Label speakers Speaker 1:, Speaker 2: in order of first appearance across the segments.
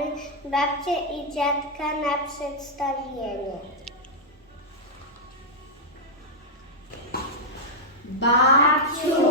Speaker 1: zapraszamy babcię i dziadka na przedstawienie.
Speaker 2: Babciu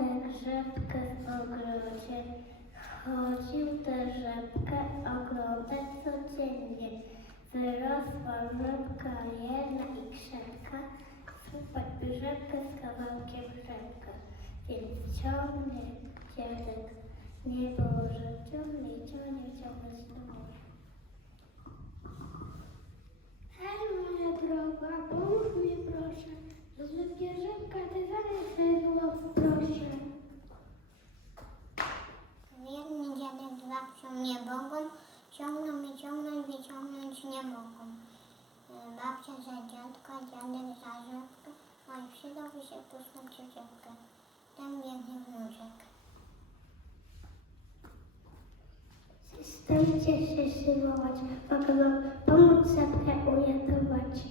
Speaker 2: dziadek
Speaker 1: rzepkę w ogrodzie. Chodził tę rzepkę oglądać codziennie. Wyrosła rzepka jedna i krzepka. By rzepkę z kawałkiem rzepka. Więc ciągnie dziadek. Nie było, że ciągnie i ciągnie, ciągnąć do morza. Hej, moja droga, pomóż mi proszę. Zrobię rzepka, ty zaraz było proszę.
Speaker 3: Wierny dziadek z babcią nie mogą, ciągną i ciągnąć, wyciągnąć nie mogą. E, Babcia za dziadka, dziadek za rzepkę, oj puszczać dziewczynkę. Ten biegnie wnuczek.
Speaker 1: Przestańcie się siłować, mogę wam pomóc rzepkę uratować.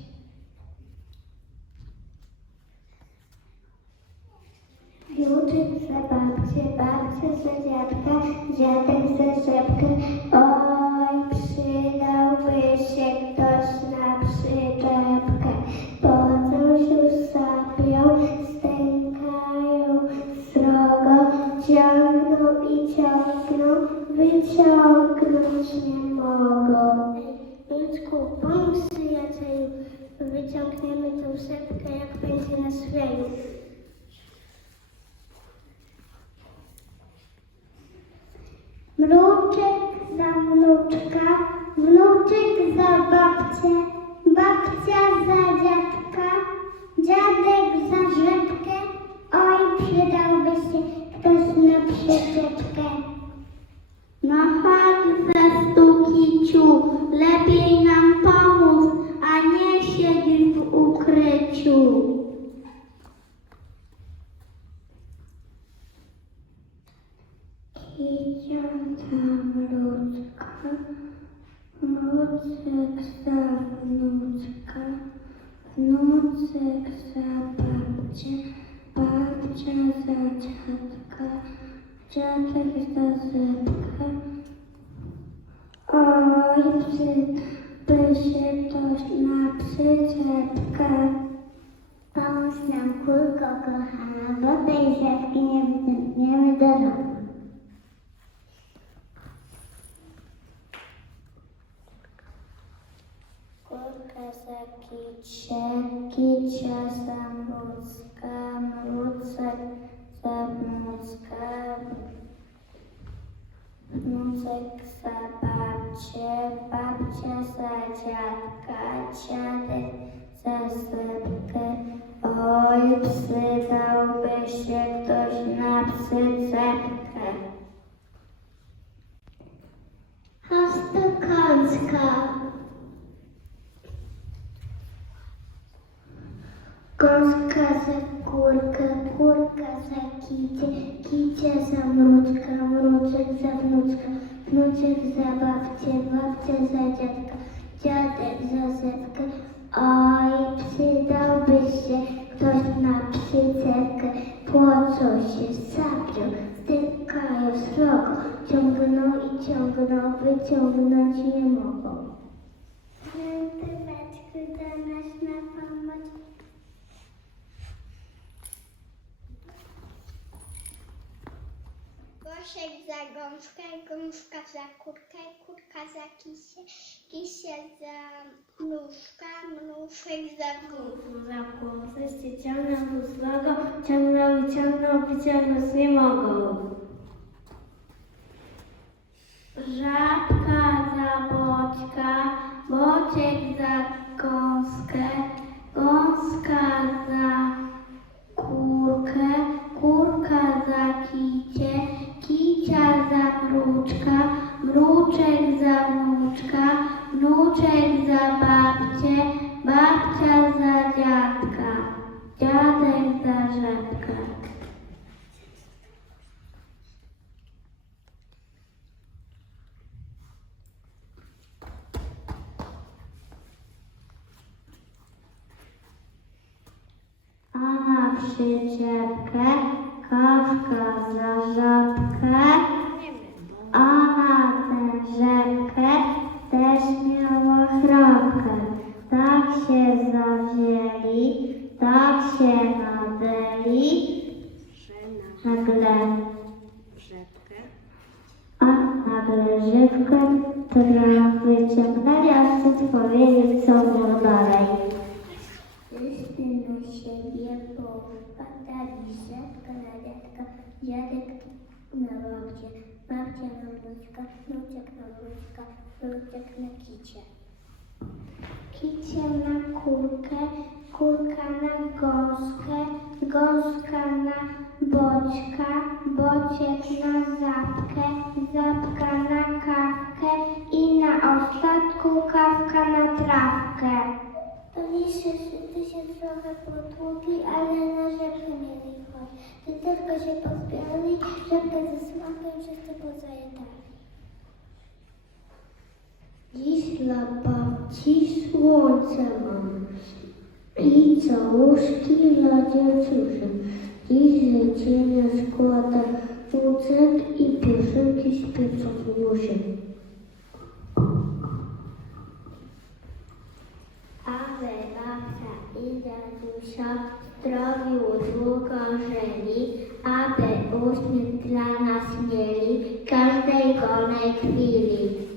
Speaker 1: Wnuczek za babcię, babcia za dziadka, dziadek wyciągniemy tą rzepkę, jak będzie na szweju. Mruczek za wnuczka, wnuczek za babcię, babcia za dziadka, dziadek za rzepkę. Oj, przydałby się ktoś na przyczepkę. No chodź za stukiciu, lepiej nam pomóc, a nie siedź w ukryciu. Kicia za mruczka, mruczek za wnuczka, wnuczek za babcię, babcia za dziadka, dziadek za rzepkę. Oj, przydałby się ktoś na przyczepkę. Pomóż nam kulko kochana, bo tej rzepki nie wyciągniemy do rana. Kulka za kicie, kicie Kicia zamrucka, mrucek zamrucka, wnuczek za babcię, babcia za dziadka, dziadek za Gąska za kurkę, kurka za kicie, kicia za mruczka, mruczek za wnuczka, wnuczek za babcię, babcia za dziadka, dziadek za zewkę. Oj, przydałby się ktoś na przycewkę, po co się sapią, stykają srogo, ciągną i ciągną, wyciągnąć nie mogą. Centymetry do nas na pomoc.
Speaker 3: Gosiek za gąskę, gąska za kurkę, kurka za kisię, kisia za mnóżka, mnóżek za wnuka.
Speaker 1: Za włosy ciągną z logo, ciągną i ciągną, wyciągnąć nie mogą. Żabka za boczka, boczek za gąskę, gąska za kurkę, kurka za kicie, za mruczka, mruczek za wnuczka, wnuczek za babcię, babcia za dziadka, dziadek za rzepkę. A na przyczepkę kawka za żabkę, a na tę rzepkę też miała chrapkę. Tak się zawzięli, tak się nadeli, nagle, a nagle żywkę, która wyciągnęli, a chcę powiedzieć, co było dalej. Wszyscy na siebie popadali, rzepka na dziadka, dziadek na babcię, babcia wnuczek na wnuczka, wnuczek na kicie. Kicie na kurkę, kurka na gąskę, gąska na boczka, boczek na zapkę, zapka na kawkę i na ostatku kawka na trawkę. Liście ty się trochę potłukli, ale na rzepkę mieli chodź. Ty tylko się pozbierali, ze smakiem wszyscy pozajadali. Dziś dla babci słońce mam i całuszki dla dziewczynki. Dziś życzenia składa wózek i piosenki śpiewcą w głosie. Ale babcia i dziadusia zdrowiu długo żyli, aby uśmiech dla nas mieli każdej wolnej chwili.